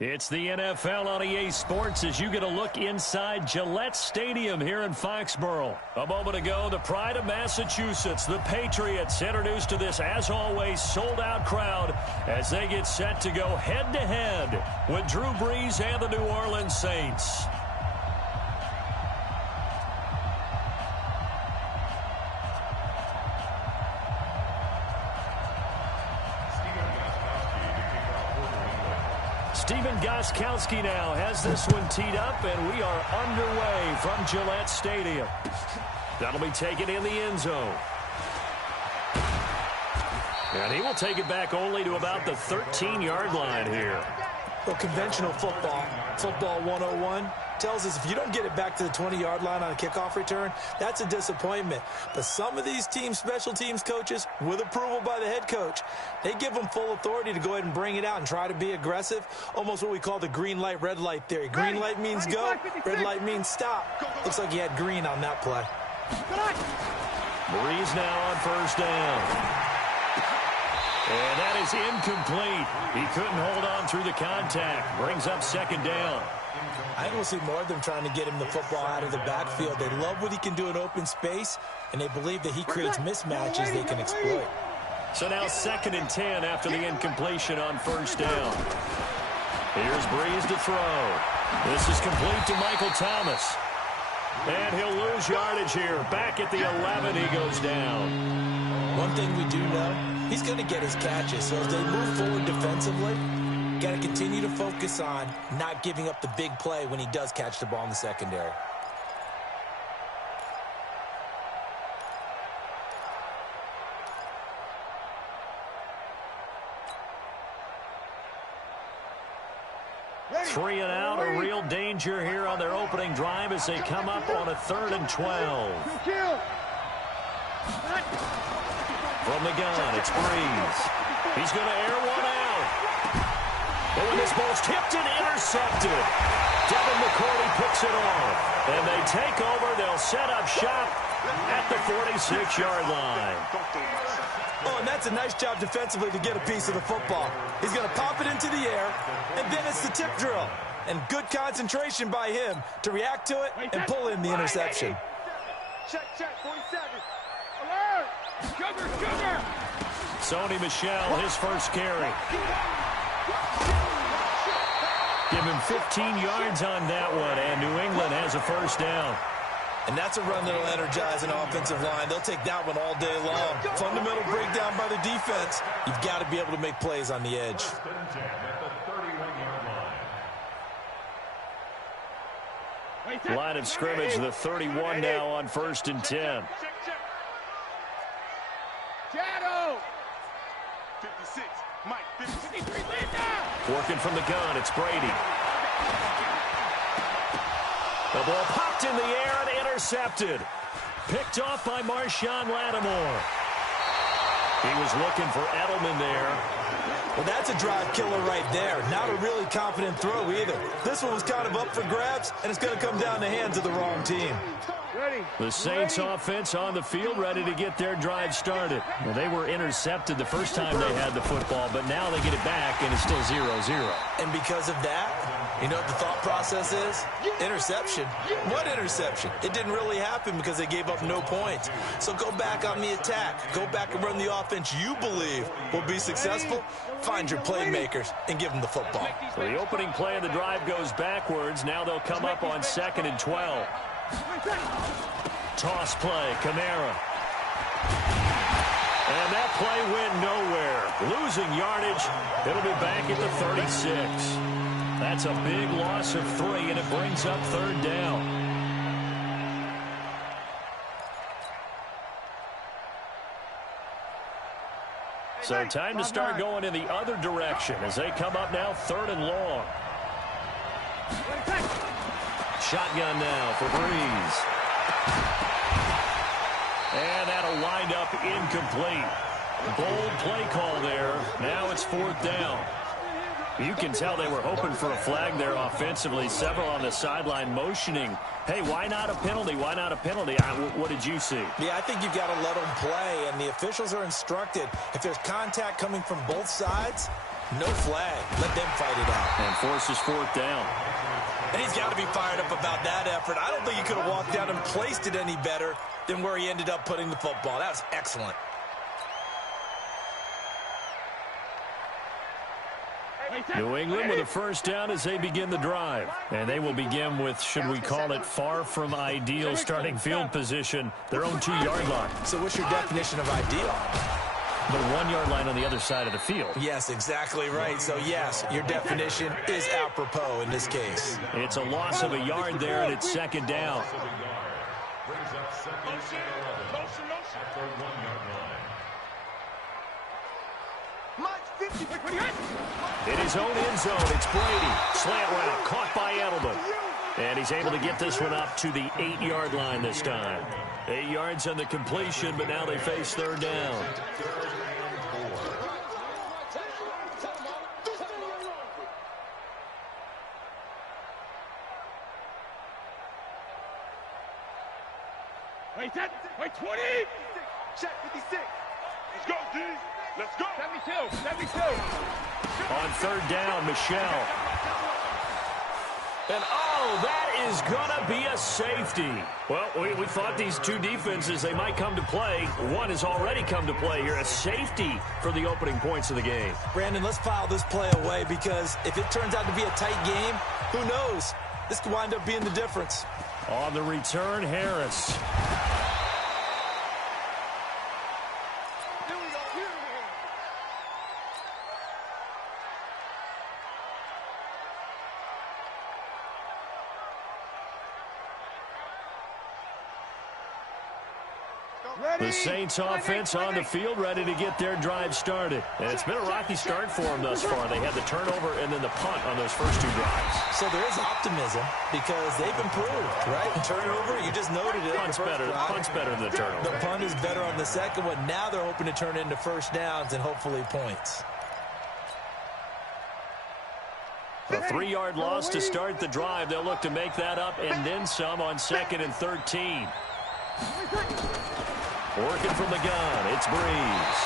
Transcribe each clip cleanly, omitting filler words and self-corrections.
It's the NFL on EA Sports as you get a look inside Gillette Stadium here in Foxborough. A moment ago, the pride of Massachusetts, the Patriots, introduced to this, as always, sold-out crowd as they get set to go head-to-head with Drew Brees and the New Orleans Saints. Stephen Gostkowski now has this one teed up, and we are underway from Gillette Stadium. That'll be taken in the end zone. And he will take it back only to about the 13-yard line here. Well, conventional football 101, tells us if you don't get it back to the 20-yard line on a kickoff return, that's a disappointment. But some of these teams, special teams coaches, with approval by the head coach, they give them full authority to go ahead and bring it out and try to be aggressive, almost what we call the green light, red light theory. Green light means go, red light means stop. Looks like he had green on that play. Brees now on first down. And that is incomplete. He couldn't hold on through the contact. Brings up second down. I don't see more of them trying to get him the football out of the backfield. They love what he can do in open space, and they believe that he creates mismatches they can exploit. So now 2nd and 10 after the incompletion on first down. Here's Brees to throw. This is complete to Michael Thomas. And he'll lose yardage here. Back at the 11, he goes down. One thing we do know, he's going to get his catches. So as they move forward defensively, got to continue to focus on not giving up the big play when he does catch the ball in the secondary. Three and out, a real danger here on their opening drive as they come up on a 3rd and 12. From the gun, it's Brees. He's going to air one out. But when this ball's tipped and intercepted, Devin McCourty picks it off. And they take over. They'll set up shop at the 46-yard line. Oh, and that's a nice job defensively to get a piece of the football. He's going to pop it into the air, and then it's the tip drill. And good concentration by him to react to it and pull in the interception. Check, 47. Alert! Sugar! Sony Michel, his first carry. Give him 15 yards on that one, and New England has a first down. And that's a run that'll energize an offensive line. They'll take that one all day long. Fundamental breakdown by the defense. You've got to be able to make plays on the edge. Line of scrimmage, the 31 now on 1st and 10. Shadow! 56, Mike, 53, Working from the gun, it's Brady. The ball popped in the air and intercepted. Picked off by Marshawn Lattimore. He was looking for Edelman there. Well, that's a drive killer right there. Not a really confident throw either. This one was kind of up for grabs, and it's going to come down the hands of the wrong team. The Saints offense on the field ready to get their drive started. Well, they were intercepted the first time they had the football, but now they get it back, and it's still 0-0. And because of that, you know what the thought process is? Interception. What interception? It didn't really happen because they gave up no points. So go back on the attack. Go back and run the offense you believe will be successful. Find your playmakers and give them the football. So the opening play of the drive goes backwards. Now they'll come up on 2nd and 12. Toss play, Kamara. And that play went nowhere. Losing yardage. It'll be back at the 36. That's a big loss of 3, and it brings up 3rd down. So time to start going in the other direction as they come up now 3rd and long. Shotgun now for Brees. And that'll wind up incomplete. Bold play call there. Now it's 4th down. You can tell they were hoping for a flag there offensively. Several on the sideline motioning. Hey, why not a penalty? Why not a penalty? What did you see? Yeah, I think you've got to let them play, and the officials are instructed. If there's contact coming from both sides, No flag. Let them fight it out. And forces fourth down. And he's got to be fired up about that effort. I don't think he could have walked down and placed it any better than where he ended up putting the football. That was excellent. New England with a first down as they begin the drive. And they will begin with, should we call it, far from ideal starting field position, their own 2-yard line. So what's your definition of ideal? The 1-yard line on the other side of the field. Yes, exactly right. So, yes, your definition is apropos in this case. It's a loss of a yard there, and it's second down. In his own end zone, it's Brady. Slant route, caught by Edelman. And he's able to get this one up to the 8-yard line this time. 8 yards on the completion, but now they face third down. Wait, 20. Check 56. Let's go, D. Let's go. 72. On third down, Michelle. And, oh, that is going to be a safety. Well, we thought these two defenses, they might come to play. One has already come to play here, a safety for the opening points of the game. Brandon, let's file this play away because if it turns out to be a tight game, who knows? This could wind up being the difference. On the return, Harris. The Saints offense on the field, ready to get their drive started. And it's been a rocky start for them thus far. They had the turnover and then the punt on those first 2 drives. So there is optimism because they've improved, right? Turnover, you just noted it. Punt's better than the turnover. The punt is better on the second one. Now they're hoping to turn it into first downs and hopefully points. A 3-yard loss to start the drive. They'll look to make that up and then some on 2nd and 13. Working from the gun, it's Breeze.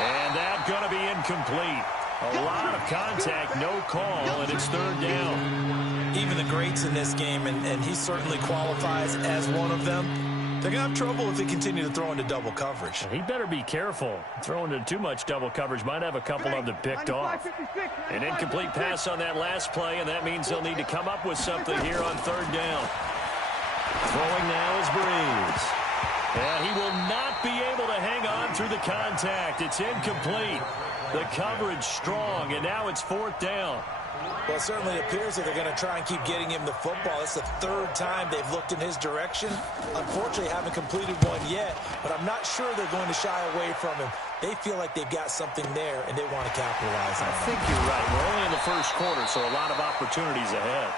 And that's going to be incomplete. A lot of contact, no call, and it's third down. Even the greats in this game, and he certainly qualifies as one of them, they're going to have trouble if they continue to throw into double coverage. He better be careful. Throwing into too much double coverage might have a couple of them picked off. An incomplete pass on that last play, and that means they'll need to come up with something here on third down. Throwing now is Breeze. And he will not be able to hang on through the contact. It's incomplete. The coverage strong, and now it's fourth down. Well, it certainly appears that they're going to try and keep getting him the football. It's the 3rd time they've looked in his direction. Unfortunately, haven't completed one yet, but I'm not sure they're going to shy away from him. They feel like they've got something there, and they want to capitalize on it. I think you're right. We're only in the first quarter, so a lot of opportunities ahead.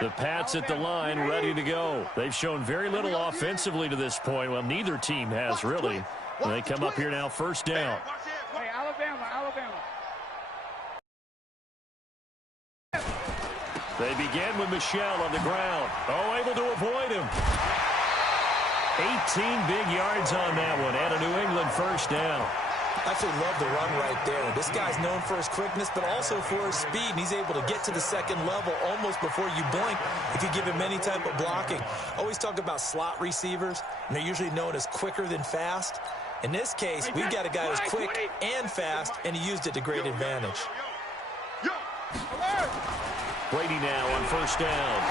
The Pats at the line, ready to go. They've shown very little offensively to this point. Well, neither team has, really. They come up here now, first down. Hey, Alabama. They begin with Michelle on the ground. Oh, able to avoid him. 18 big yards on that one, and a New England first down. I absolutely love the run right there. This guy's known for his quickness, but also for his speed, and he's able to get to the second level almost before you blink if you give him any type of blocking. Always talk about slot receivers, and they're usually known as quicker than fast. In this case, we've got a guy who's quick and fast, and he used it to great advantage. Brady now on first down.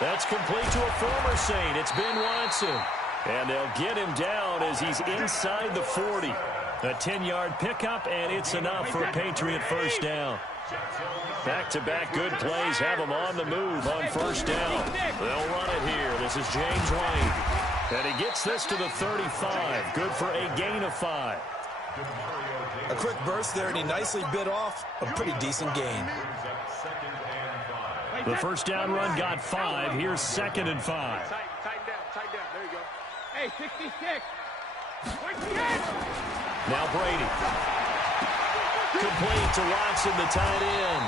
That's complete to a former Saint. It's Ben Watson. And they'll get him down as he's inside the 40. A 10-yard pickup, and it's enough for a Patriot first down. Back-to-back good plays have them on the move on first down. They'll run it here. This is James White. And he gets this to the 35. Good for a gain of 5. A quick burst there, and he nicely bit off a pretty decent gain. The first down run got 5. Here's 2nd and 5. Tight down. There you go. Hey, 66. Now Brady. Complete to Watson, the tight end.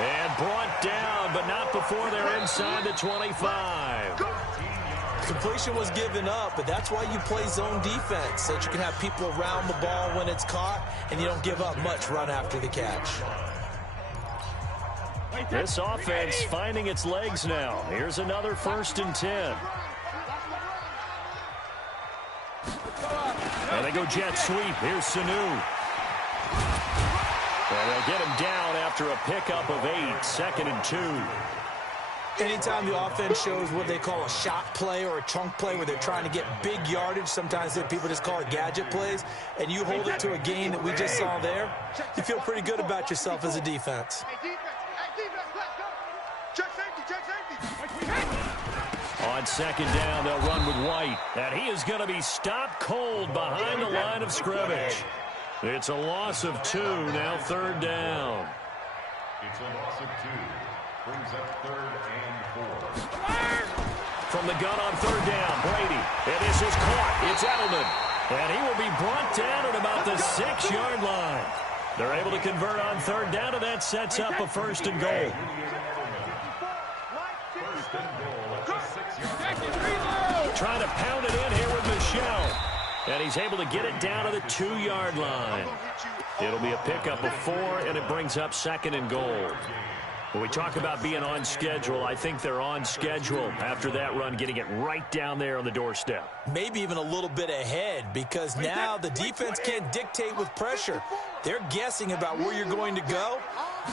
And brought down, but not before they're inside the 25. Completion was given up, but that's why you play zone defense, so that you can have people around the ball when it's caught, and you don't give up much run after the catch. This offense finding its legs now. Here's another 1st and 10. And they go jet sweep. Here's Sanu. And they'll get him down after a pickup of 8, 2nd and 2. Anytime the offense shows what they call a shot play or a chunk play where they're trying to get big yardage, sometimes people just call it gadget plays, and you hold it to a gain that we just saw there, you feel pretty good about yourself as a defense. On 2nd down, they'll run with White, and he is going to be stopped cold behind the line of scrimmage. It's a loss of 2, now 3rd down. It's a loss of 2. Brings up 3rd and 4. From the gun on 3rd down, Brady. And this is caught. It's Edelman. And he will be brought down at about the 6-yard line. They're able to convert on 3rd down, and that sets up a 1st and goal. 1st and goal at the 6-yard line. Trying to pound it in here with Michel. And he's able to get it down to the 2-yard line. It'll be a pickup of 4, and it brings up 2nd and goal. When we talk about being on schedule, I think they're on schedule after that run, getting it right down there on the doorstep. Maybe even a little bit ahead, because now the defense can't dictate with pressure. They're guessing about where you're going to go.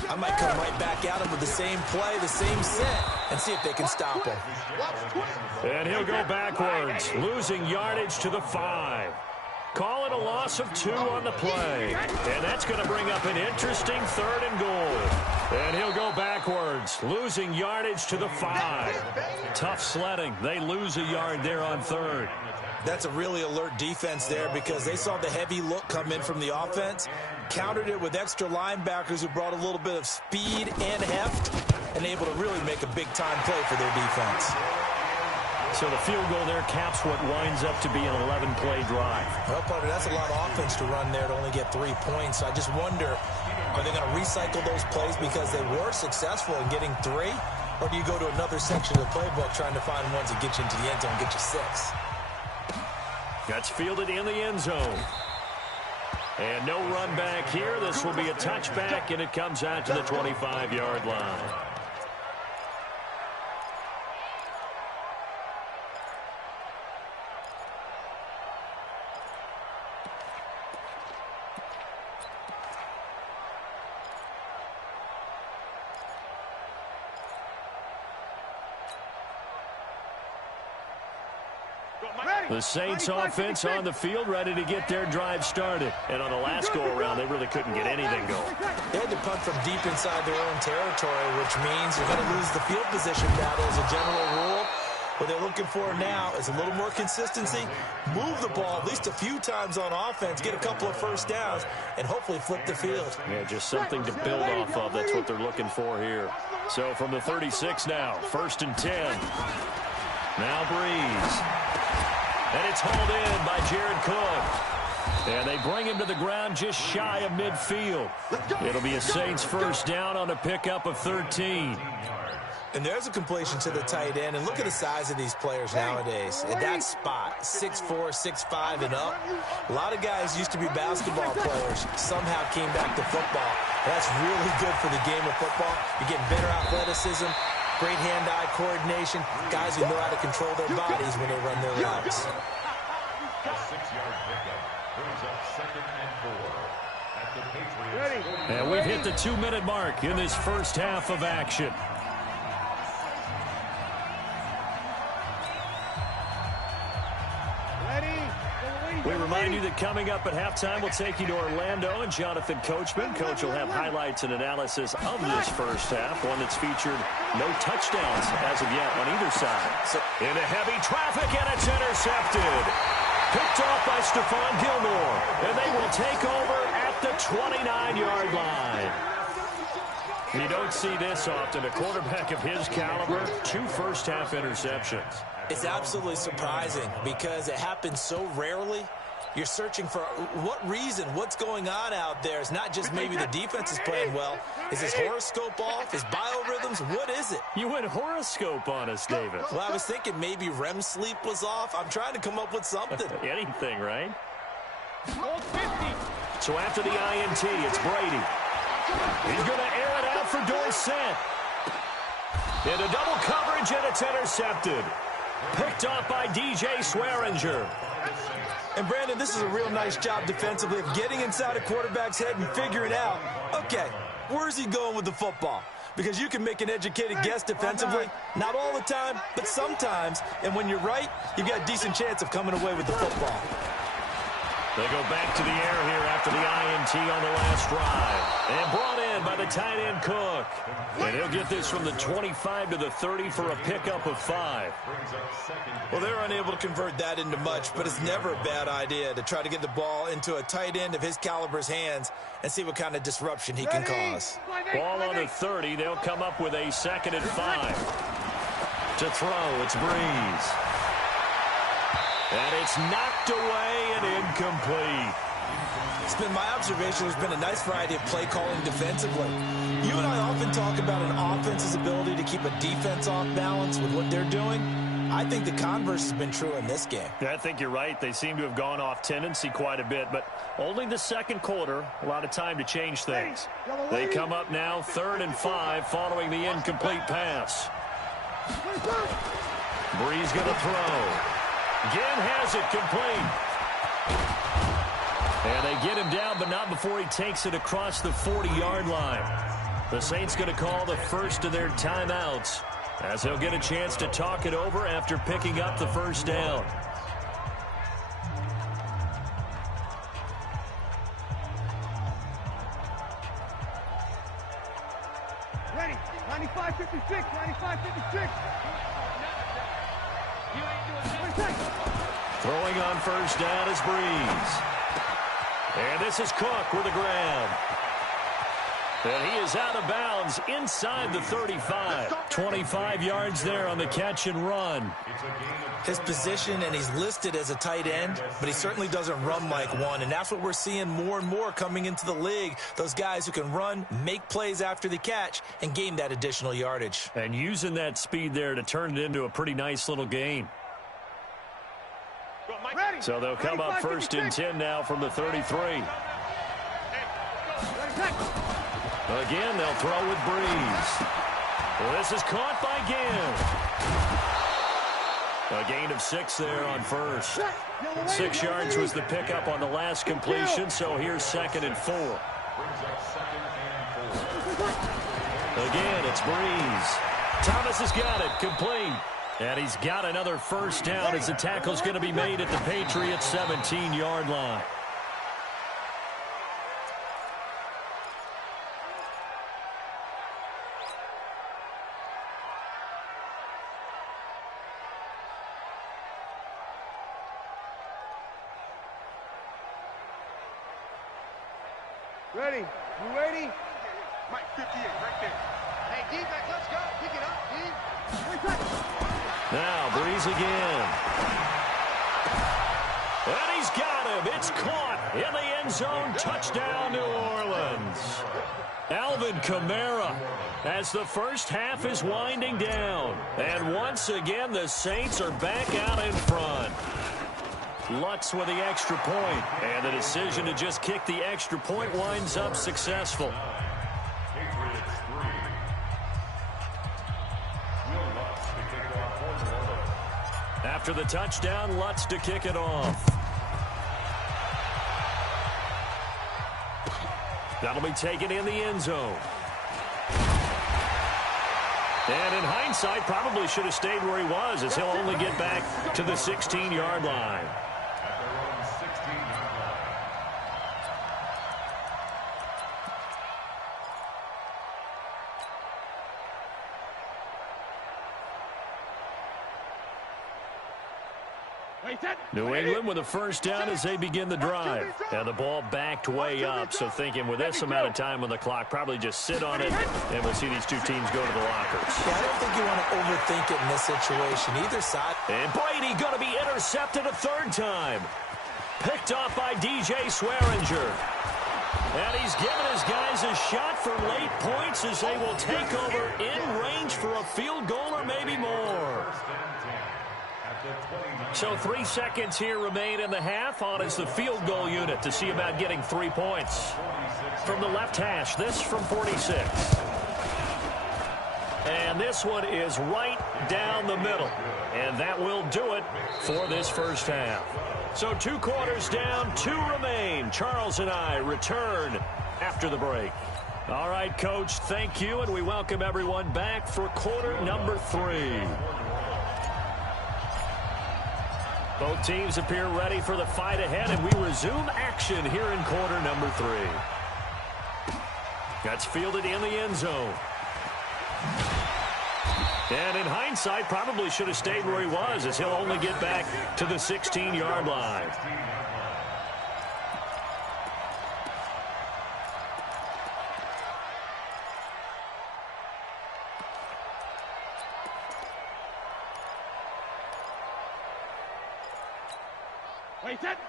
I might come right back at him with the same play, the same set, and see if they can stop him. And he'll go backwards, losing yardage to the 5. Call it a loss of 2 on the play. And that's going to bring up an interesting 3rd and goal. And he'll go backwards, losing yardage to the 5. Tough sledding. They lose a yard there on 3rd. That's a really alert defense there, because they saw the heavy look come in from the offense, countered it with extra linebackers who brought a little bit of speed and heft, and able to really make a big-time play for their defense. So the field goal there caps what winds up to be an 11-play drive. Well, partner, that's a lot of offense to run there to only get 3 points. I just wonder, are they going to recycle those plays because they were successful in getting 3? Or do you go to another section of the playbook trying to find ones that get you into the end zone and get you 6? That's fielded in the end zone. And no run back here. This will be a touchback, and it comes out to the 25-yard line. The Saints offense on the field, ready to get their drive started. And on the last go-around, they really couldn't get anything going. They had to punt from deep inside their own territory, which means you're going to lose the field position battle as a general rule. What they're looking for now is a little more consistency, move the ball at least a few times on offense, get a couple of 1st downs, and hopefully flip the field. Yeah, just something to build off of. That's what they're looking for here. So from the 36 now, 1st and 10. Now Breeze. And it's hauled in by Jared Cook. And they bring him to the ground just shy of midfield. It'll be a Saints 1st down on a pickup of 13. And there's a completion to the tight end. And look at the size of these players nowadays. At that spot, 6'4", 6'5", and up. A lot of guys used to be basketball players. Somehow came back to football. That's really good for the game of football. You're getting better athleticism, great hand-eye coordination, guys who know how to control their bodies when they run their routes. A 6-yard pickup brings up 2nd and 4 at the Patriots. And we've hit the 2-minute mark in this first half of action. We remind you that coming up at halftime, we'll take you to Orlando and Jonathan Coachman. Coach will have highlights and analysis of this first half, one that's featured no touchdowns as of yet on either side. So into heavy traffic, and it's intercepted. Picked off by Stephon Gilmore, and they will take over at the 29-yard line. You don't see this often. A quarterback of his caliber, 2 first-half interceptions. It's absolutely surprising because it happens so rarely. You're searching for what reason, what's going on out there. It's not just maybe the defense is playing well. Is his horoscope off? His biorhythms? What is it? You went horoscope on us, David. Well, I was thinking maybe REM sleep was off. I'm trying to come up with something. Anything, right? So after the INT, it's Brady. He's going to air it out for Dorsett. Into double coverage, and it's intercepted. Picked off by DJ Swearinger. And, Brandon, this is a real nice job defensively of getting inside a quarterback's head and figuring out, okay, where's he going with the football? Because you can make an educated guess defensively, not all the time, but sometimes. And when you're right, you've got a decent chance of coming away with the football. They go back to the air here after the INT on the last drive. And brought in by the tight end Cook. And he'll get this from the 25 to the 30 for a pickup of 5. Well, they're unable to convert that into much, but it's never a bad idea to try to get the ball into a tight end of his caliber's hands and see what kind of disruption he can cause. Ball on the 30. They'll come up with a 2nd and 5. To throw, it's Breeze. And it's knocked away and incomplete. It's been my observation there's been a nice variety of play calling defensively. You and I often talk about an offense's ability to keep a defense off balance with what they're doing. I think the converse has been true in this game. Yeah, I think you're right. They seem to have gone off tendency quite a bit, but only the second quarter, a lot of time to change things. They come up now 3rd and 5 following the incomplete pass. Breeze going to throw. Again has it complete. And they get him down, but not before he takes it across the 40-yard line. The Saints going to call the first of their timeouts as they'll get a chance to talk it over after picking up the first down. Ready, 95-56, 95-56. Throwing on first down is Breeze. And this is Cook with a grab. And he is out of bounds inside the 35. 25 yards there on the catch and run. His position, and he's listed as a tight end, but he certainly doesn't run like one. And that's what we're seeing more and more coming into the league. Those guys who can run, make plays after the catch, and gain that additional yardage. And using that speed there to turn it into a pretty nice little game. So they'll come up 1st and 10 now from the 33. Again, they'll throw with Breeze. Well, this is caught by Gill. A gain of 6 there on first. 6 yards was the pickup on the last completion, so here's 2nd and 4. Again, it's Breeze. Thomas has got it, complete. And he's got another first down as the tackle's going to be made at the Patriots' 17-yard line. Ready? You ready? Mike 58, right there. Hey, D-back, let's go. Pick it up, D. Now, Breeze again. And he's got him. It's caught in the end zone. Touchdown, New Orleans. Alvin Kamara as the first half is winding down. And once again, the Saints are back out in front. Lutz with the extra point, and the decision to just kick the extra point winds up successful. After the touchdown, Lutz to kick it off. That'll be taken in the end zone. And in hindsight, probably should have stayed where he was, as he'll only get back to the 16-yard line. New England with a first down as they begin the drive. And the ball backed way up, so thinking with this amount of time on the clock, probably just sit on it, and we'll see these two teams go to the lockers. Yeah, I don't think you want to overthink it in this situation. Either side. And Brady going to be intercepted a 3rd time. Picked off by DJ Swearinger. And he's given his guys a shot for late points as they will take over in range for a field goal or maybe more. So 3 seconds here remain in the half. On is the field goal unit to see about getting 3 points. From the left hash, this from 46. And this one is right down the middle. And that will do it for this first half. So 2 quarters down, 2 remain. Charles and I return after the break. All right, Coach, thank you, and we welcome everyone back for quarter number 3. Both teams appear ready for the fight ahead, and we resume action here in quarter number 3. That's fielded in the end zone. And in hindsight, probably should have stayed where he was, as he'll only get back to the 16-yard line.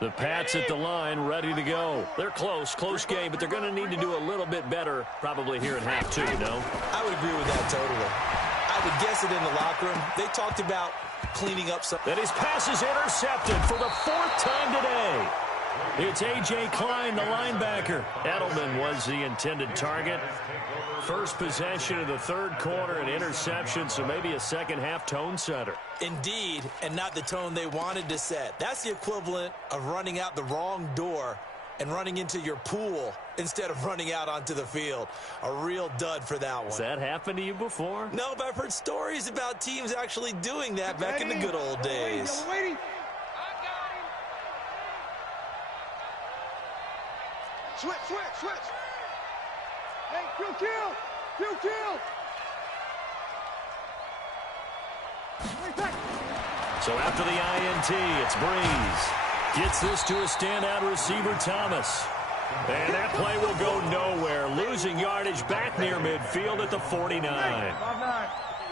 The Pats at the line, ready to go. They're close game, but they're going to need to do a little bit better probably here in half 2, no? I would agree with that totally. I would guess it in the locker room. They talked about cleaning up some. And his pass is intercepted for the 4th time today. It's A.J. Klein, the linebacker. Edelman was the intended target. First possession of the 3rd quarter, an interception, so maybe a second-half tone setter. Indeed, and not the tone they wanted to set. That's the equivalent of running out the wrong door and running into your pool instead of running out onto the field. A real dud for that one. Has that happened to you before? No, but I've heard stories about teams actually doing that back in the good old days. Switch. Hey, kill. So after the INT, it's Breeze. Gets this to a standout receiver, Thomas. And that play will go nowhere. Losing yardage back near midfield at the 49.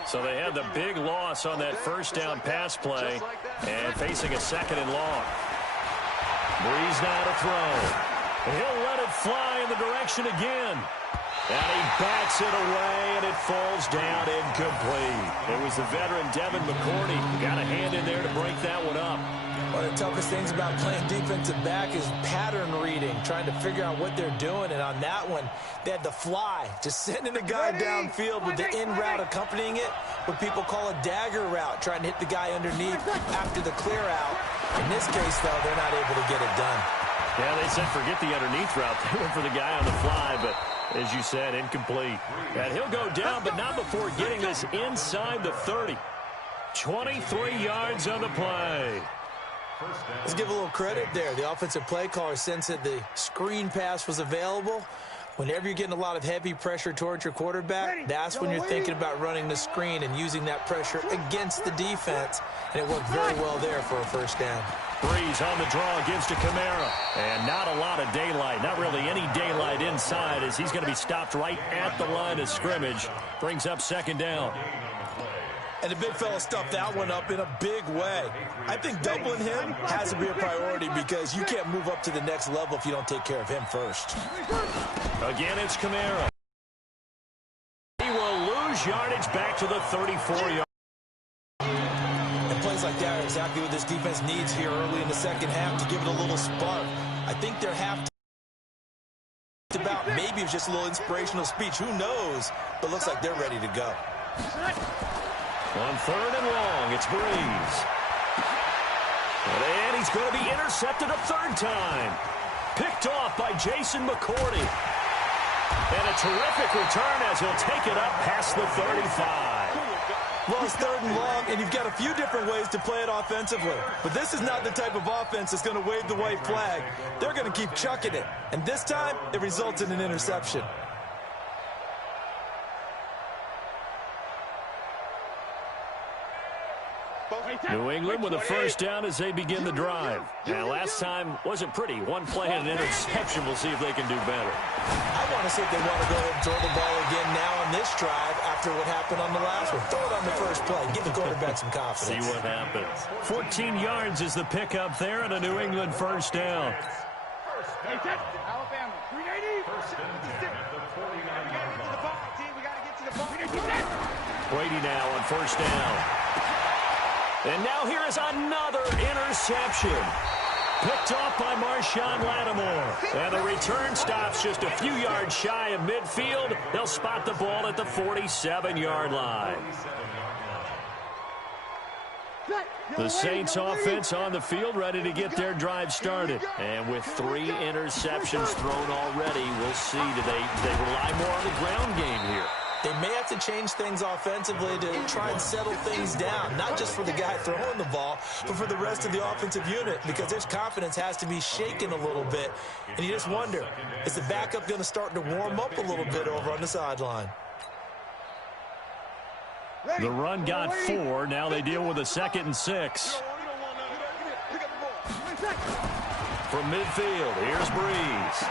So they had the big loss on that first down pass play and facing a 2nd and long. Breeze now to throw. He'll let it fly in the direction again. And he bats it away, and it falls down incomplete. It was the veteran Devin McCourty who got a hand in there to break that one up. One of the toughest things about playing defensive back is pattern reading, trying to figure out what they're doing. And on that one, they had the fly, just sending a guy downfield with the in route accompanying it, what people call a dagger route, trying to hit the guy underneath after the clear out. In this case, though, they're not able to get it done. Yeah, they said forget the underneath route. They went for the guy on the fly, but as you said, incomplete. And he'll go down, but not before getting this inside the 30. 23 yards on the play. Let's give a little credit there. The offensive play caller sensed that the screen pass was available. Whenever you're getting a lot of heavy pressure towards your quarterback, that's when you're thinking about running the screen and using that pressure against the defense. And it worked very well there for a first down. Breeze on the draw, gives to Kamara. And not a lot of daylight, not really any daylight inside, as he's going to be stopped right at the line of scrimmage. Brings up 2nd down. And the big fella stuffed that one up in a big way. I think doubling him has to be a priority because you can't move up to the next level if you don't take care of him first. Again, it's Kamara. He will lose yardage back to the 34-yard. And plays like that are exactly what this defense needs here early in the second half to give it a little spark. I think their half about maybe it's just a little inspirational speech. Who knows? But looks like they're ready to go. On 3rd and long, it's Breeze. And he's going to be intercepted a 3rd time. Picked off by Jason McCourty. And a terrific return as he'll take it up past the 35. Well, it's 3rd and long, and you've got a few different ways to play it offensively. But this is not the type of offense that's going to wave the white flag. They're going to keep chucking it. And this time, it results in an interception. New England with a first down as they begin the drive. Now, last time wasn't pretty. One play and an interception. We'll see if they can do better. I want to see if they want to go ahead and throw the ball again now on this drive after after what happened on the last one. Throw it on the first play. Give the quarterback some confidence. See what happens. 14 yards is the pickup there and a New England first down. Alabama, 380. Brady now on first down. And now here is another interception. Picked off by Marshawn Lattimore. And the return stops just a few yards shy of midfield. They'll spot the ball at the 47-yard line. The Saints offense on the field ready to get their drive started. And with 3 interceptions thrown already, we'll see. Do they rely more on the ground game here? They may have to change things offensively to try and settle things down, not just for the guy throwing the ball, but for the rest of the offensive unit, because their confidence has to be shaken a little bit. And you just wonder, is the backup going to start to warm up a little bit over on the sideline? The run got 4. Now they deal with a 2nd and 6. From midfield, here's Breeze.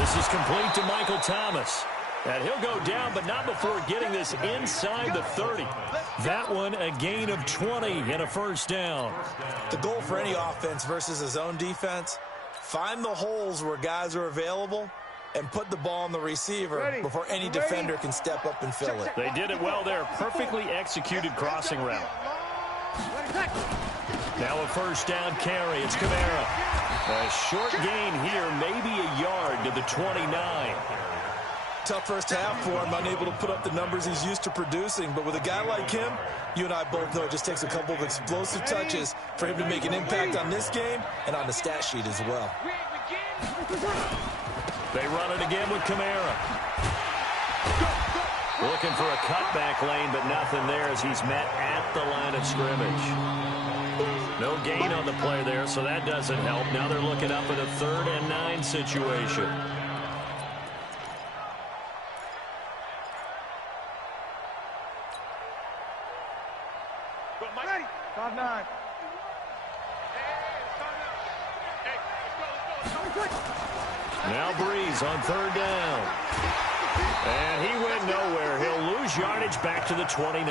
This is complete to Michael Thomas. And he'll go down, but not before getting this inside the 30. That one a gain of 20 and a first down. The goal for any offense versus a zone defense, find the holes where guys are available and put the ball on the receiver before any defender can step up and fill it. They did it well there. Perfectly executed crossing route. Now a first down carry. It's Kamara. A short gain here, maybe a yard to the 29. Tough first half for him, unable to put up the numbers he's used to producing. But with a guy like him, you and I both know it just takes a couple of explosive touches for him to make an impact on this game and on the stat sheet as well. They run it again with Kamara. Looking for a cutback lane, but nothing there as he's met at the line of scrimmage. No gain on the play there, so that doesn't help. Now they're looking up at a 3rd and 9 situation. Top 9. Now Breeze on 3rd down. And he went nowhere. He'll lose yardage back to the 29.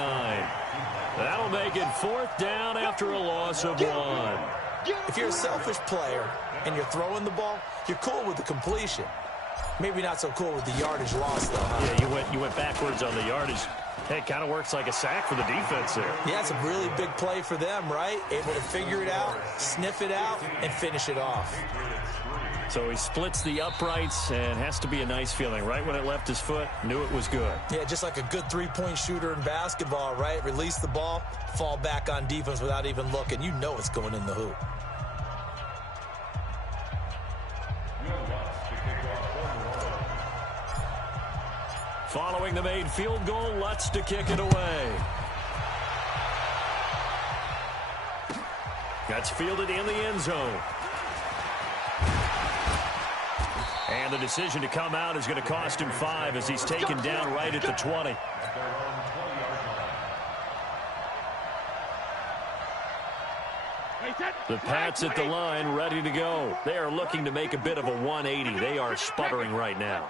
That'll make it 4th down after a loss of 1. If you're a selfish player and you're throwing the ball, you're cool with the completion. Maybe not so cool with the yardage loss, though, huh? Yeah, you went backwards on the yardage. Hey, it kind of works like a sack for the defense there. Yeah, it's a really big play for them, right? Able to figure it out, sniff it out, and finish it off. So he splits the uprights and has to be a nice feeling. Right when it left his foot, knew it was good. Yeah, just like a good three-point shooter in basketball, right? Release the ball, fall back on defense without even looking. You know it's going in the hoop. Following the made field goal, Lutz to kick it away. That's fielded in the end zone. And the decision to come out is going to cost him 5 as he's taken down right at the 20. The Pats at the line, ready to go. They are looking to make a bit of a 180. They are sputtering right now.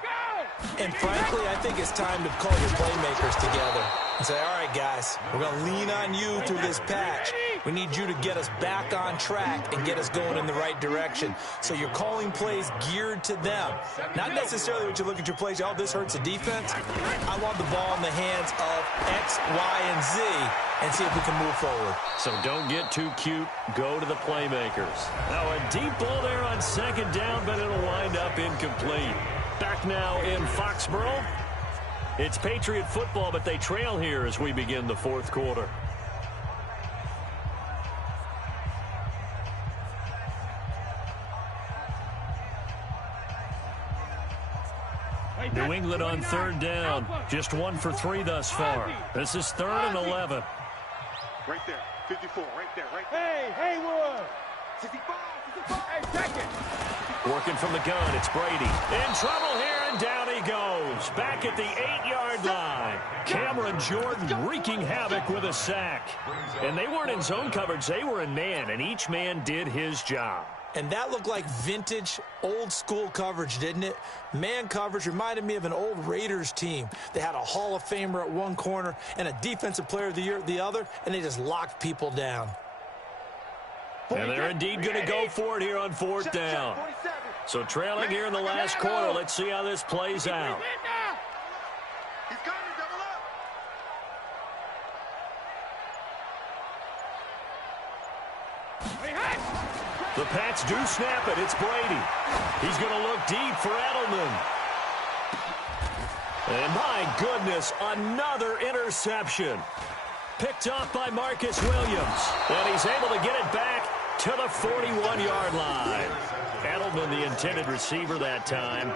And frankly, I think it's time to call your playmakers together and say, all right, guys, we're going to lean on you through this patch. We need you to get us back on track and get us going in the right direction. So you're calling plays geared to them. Not necessarily when you look at your plays, oh, this hurts the defense. I want the ball in the hands of X, Y, and Z and see if we can move forward. So don't get too cute. Go to the playmakers. Now a deep ball there on 2nd down, but it'll wind up incomplete. Back now in Foxborough. It's Patriot football, but they trail here as we begin the 4th quarter. New England on 3rd down. Just 1 for 3 thus far. This is 3rd and 11. Right there. 54. Right there. Right there. Hey, Haywood. 65. 65. Hey, check it. Working from the gun, it's Brady. In trouble here, and down he goes. Back at the 8-yard line. Cameron Jordan wreaking havoc with a sack. And they weren't in zone coverage, they were in man, and each man did his job. And that looked like vintage, old-school coverage, didn't it? Man coverage reminded me of an old Raiders team. They had a Hall of Famer at one corner and a Defensive Player of the Year at the other, and they just locked people down. And they're indeed going to go for it here on 4th down. So trailing here in the last quarter. Let's see how this plays out. The Pats do snap it. It's Brady. He's going to look deep for Edelman. And my goodness, another interception. Picked off by Marcus Williams. And he's able to get it back to the 41-yard line. Edelman, the intended receiver that time.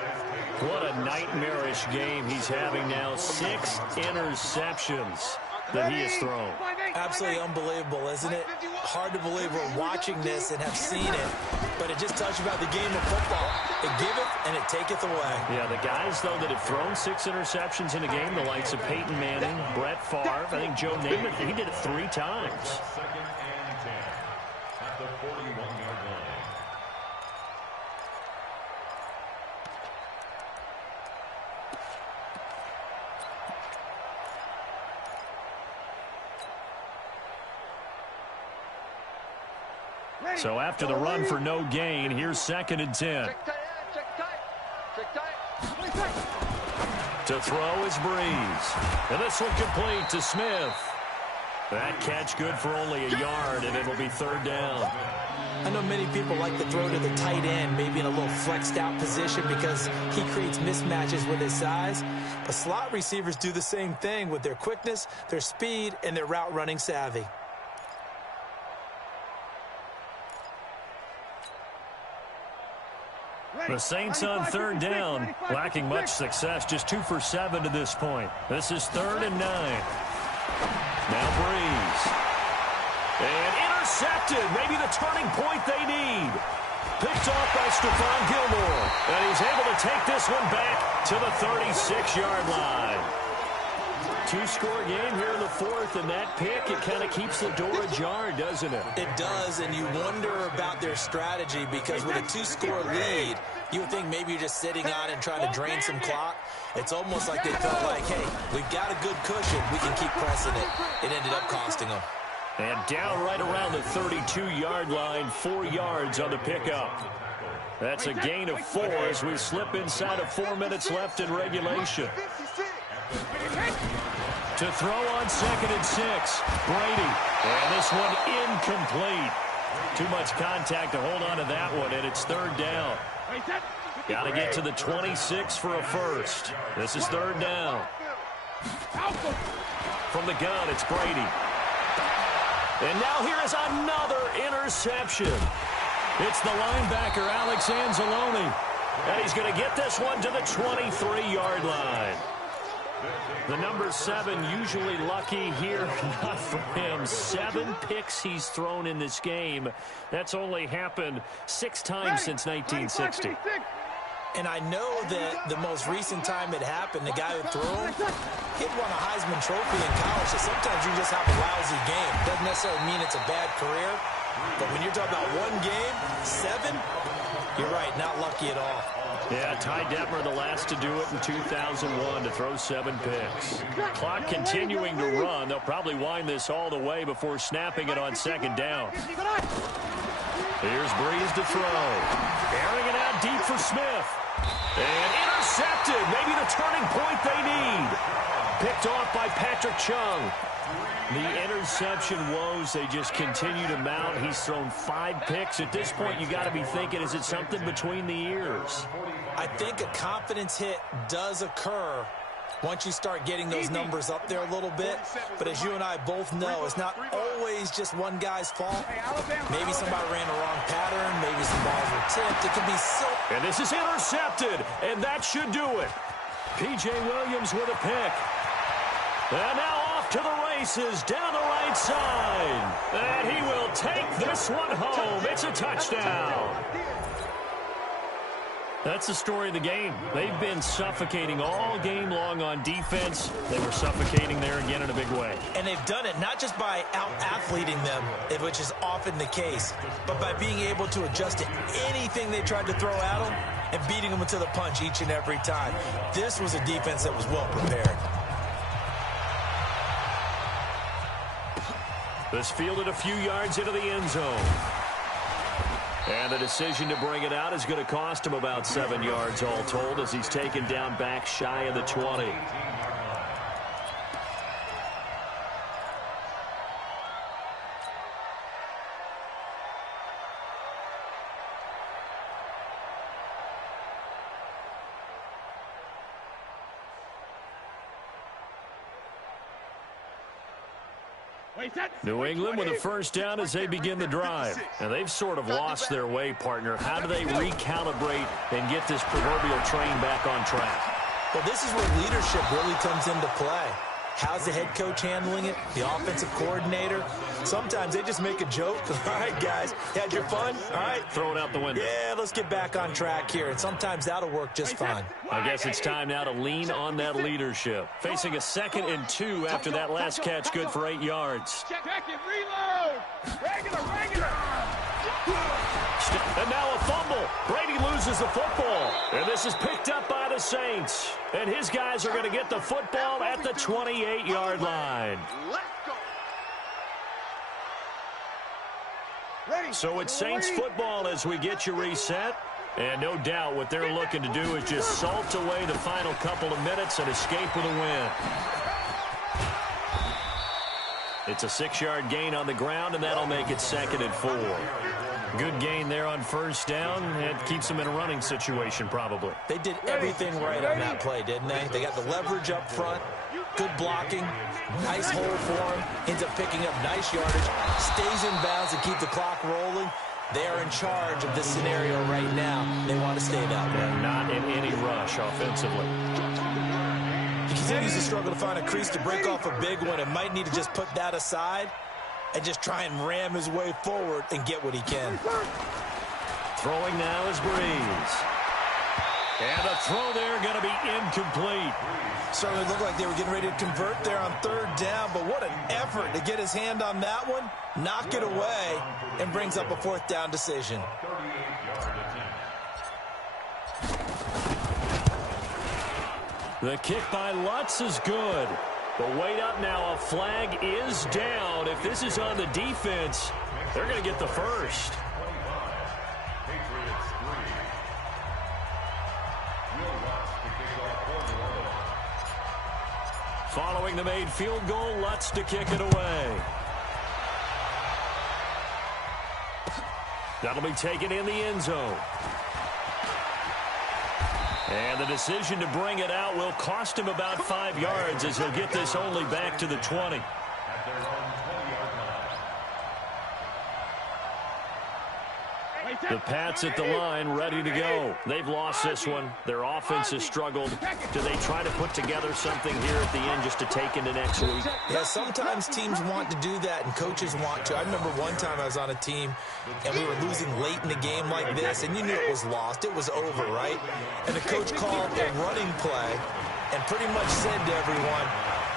What a nightmarish game he's having now. 6 interceptions that he has thrown. Absolutely unbelievable, isn't it? Hard to believe we're watching this and have seen it, but it just tells you about the game of football. It giveth and it taketh away. Yeah, the guys, though, that have thrown 6 interceptions in a game, the likes of Peyton Manning, Brett Favre, I think Joe Namath, he did it 3 times. 2nd and 10 at the 41-yard line. So after the run for no gain, here's 2nd and 10. To throw is Breeze. And this one complete to Smith. That catch good for only a yard, and it'll be 3rd down. I know many people like to throw to the tight end, maybe in a little flexed out position because he creates mismatches with his size. But slot receivers do the same thing with their quickness, their speed, and their route running savvy. The Saints on 3rd down, lacking much success, just 2 for 7 to this point. This is 3rd and 9. Now Breeze. And intercepted, maybe the turning point they need. Picked off by Stephon Gilmore. And he's able to take this one back to the 36-yard line. 2-score game here in the 4th, and that pick, it kind of keeps the door ajar, doesn't it? It does, and you wonder about their strategy because with a 2-score lead, you would think maybe you're just sitting on and trying to drain some clock. It's almost like they felt like, hey, we've got a good cushion. We can keep pressing it. It ended up costing them. And down right around the 32-yard line, 4 yards on the pickup. That's a gain of 4 as we slip inside of 4 minutes left in regulation. To throw on 2nd and 6, Brady. And this one incomplete. Too much contact to hold on to that one, and it's 3rd down. Got to get to the 26 for a first. This is 3rd down. From the gun, it's Brady. And now here is another interception. It's the linebacker, Alex Anzalone. And he's going to get this one to the 23-yard line. The number 7 usually lucky here, not for him. 7 picks he's thrown in this game. That's only happened 6 times since 1960. And I know that the most recent time it happened, the guy who threw him, he'd won a Heisman Trophy in college, so sometimes you just have a lousy game. Doesn't necessarily mean it's a bad career, but when you're talking about 1 game, 7, you're right, not lucky at all. Yeah, Ty Detmer, the last to do it in 2001, to throw 7 picks. Clock continuing to run. They'll probably wind this all the way before snapping it on 2nd down. Here's Breeze to throw. Airing it out deep for Smith. And intercepted. Maybe the turning point they need. Picked off by Patrick Chung. The interception woes, they just continue to mount. He's thrown 5 picks. At this point, you got to be thinking, is it something between the ears? I think a confidence hit does occur once you start getting those numbers up there a little bit. But as you and I both know, it's not always just one guy's fault. Maybe somebody ran the wrong pattern. Maybe some balls were tipped. It could be so... And this is intercepted, and that should do it. P.J. Williams with a pick. And now off to the races down the right side. And he will take this one home. It's a touchdown. That's the story of the game. They've been suffocating all game long on defense. They were suffocating there again in a big way. And they've done it not just by out-athleting them, which is often the case, but by being able to adjust to anything they tried to throw at them and beating them to the punch each and every time. This was a defense that was well prepared. This fielded a few yards into the end zone. And the decision to bring it out is going to cost him about 7 yards all told as he's taken down back shy of the 20. New England with a first down as they begin the drive. And they've sort of lost their way, partner. How do they recalibrate and get this proverbial train back on track? Well, this is where leadership really comes into play. How's the head coach handling it? The offensive coordinator? Sometimes they just make a joke. All right, guys, had your fun? All right. Throw it out the window. Yeah, let's get back on track here. And sometimes that'll work just fine. I guess it's time now to lean on that leadership. Facing a 2nd and 2 after that last catch, good for 8 yards. Check it, reload. Regular. And now a fumble. Brady loses the football. And this is picked up by the Saints. And his guys are going to get the football at the 28-yard line. Let's go. So it's Saints football as we get you reset. And no doubt what they're looking to do is just salt away the final couple of minutes and escape with a win. It's a 6-yard gain on the ground, and that'll make it 2nd and 4. Good gain there on first down. It keeps them in a running situation, probably. They did everything right on that play, didn't they? They got the leverage up front, good blocking, nice hole for him, ends up picking up nice yardage, stays in bounds to keep the clock rolling. They are in charge of this scenario right now. They want to stay that way. Not in any rush offensively. He continues to struggle to find a crease to break off a big one and might need to just put that aside and just try and ram his way forward and get what he can. Throwing now is Breeze. And the throw there going to be incomplete. Certainly looked like they were getting ready to convert there on 3rd down, but what an effort to get his hand on that one, knock it away, and brings up a 4th down decision. The kick by Lutz is good. But wait up now, a flag is down. If this is on the defense, they're going to get the first. Following the made field goal, Lutz to kick it away. That'll be taken in the end zone. And the decision to bring it out will cost him about 5 yards as he'll get this only back to the 20. The Pats at the line, ready to go. They've lost this one. Their offense has struggled. Do they try to put together something here at the end just to take into next week? Yeah, sometimes teams want to do that and coaches want to. I remember one time I was on a team and we were losing late in the game like this, and you knew it was lost. It was over, right? And the coach called a running play and pretty much said to everyone,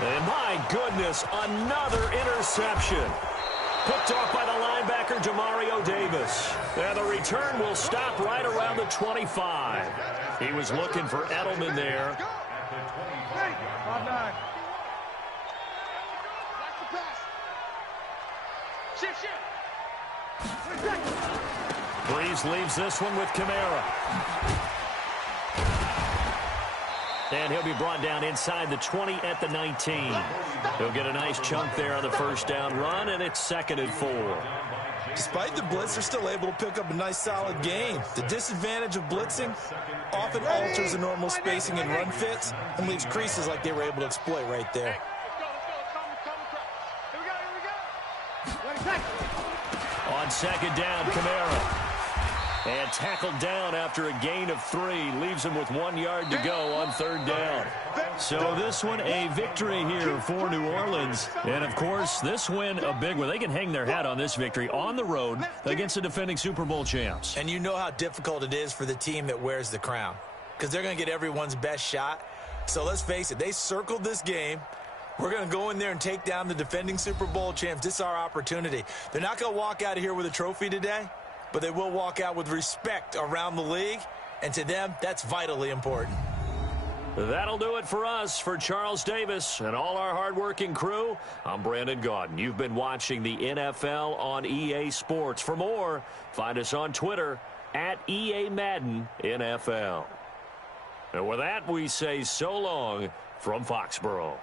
and my goodness, another interception. Picked off by the linebacker, Demario Davis. And the return will stop right around the 25. He was looking for Edelman there. Breeze leaves this one with Kamara. And he'll be brought down inside the 20 at the 19. He'll get a nice chunk there on the first down run, and it's 2nd and 4. Despite the blitz, they're still able to pick up a nice solid gain. The disadvantage of blitzing often alters the normal spacing and run fits and leaves creases like they were able to exploit right there. On 2nd down, Kamara. And tackled down after a gain of 3. Leaves him with 1 yard to go on 3rd down. So this one a victory here for New Orleans. And, of course, this win a big one. They can hang their hat on this victory on the road against the defending Super Bowl champs. And you know how difficult it is for the team that wears the crown, because they're going to get everyone's best shot. So let's face it, they circled this game. We're going to go in there and take down the defending Super Bowl champs. This is our opportunity. They're not going to walk out of here with a trophy today, but they will walk out with respect around the league. And to them, that's vitally important. That'll do it for us. For Charles Davis and all our hardworking crew, I'm Brandon Gaudin. You've been watching the NFL on EA Sports. For more, find us on Twitter at EA Madden NFL. And with that, we say so long from Foxborough.